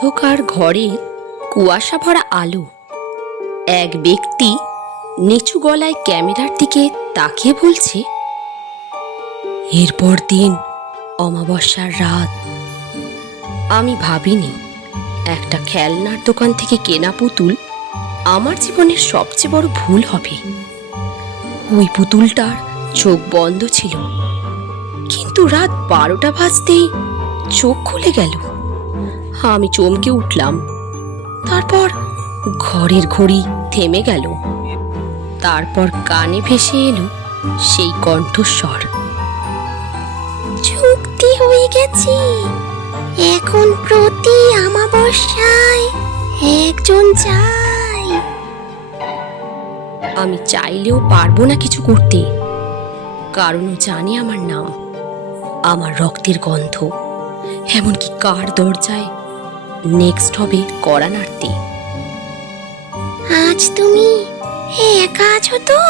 অন্ধকার ঘরে কুয়াশা ভরা আলো। এক ব্যক্তি নিচু গলায় ক্যামেরার দিকে তাকিয়ে বলছে, এরপর দিন অমাবস্যার রাত। আমি ভাবিনি একটা খেলনার দোকান থেকে কেনা পুতুল আমার জীবনের সবচেয়ে বড় ভুল হবে। ওই পুতুলটার চোখ বন্ধ ছিল, কিন্তু রাত 12টা বাজতেই চোখ খুলে গেল। আমি চমকে উঠলাম। তারপর ঘরের ঘড়ি থেমে গেল। তারপর কানে ভেসে এলো সেই কণ্ঠস্বর, চুক্তি হয়ে গেছে, এখন প্রতি অমাবস্যায় একজন চাই। আমি চাইলেও পারবো না কিছু করতে, কারণ জানি আমার নাম, আমার রক্তের গন্ধ, এমনকি কার দরজায় নেক্সট হবে কড়া নাড়তে। আজ তুমি একা আছো তো?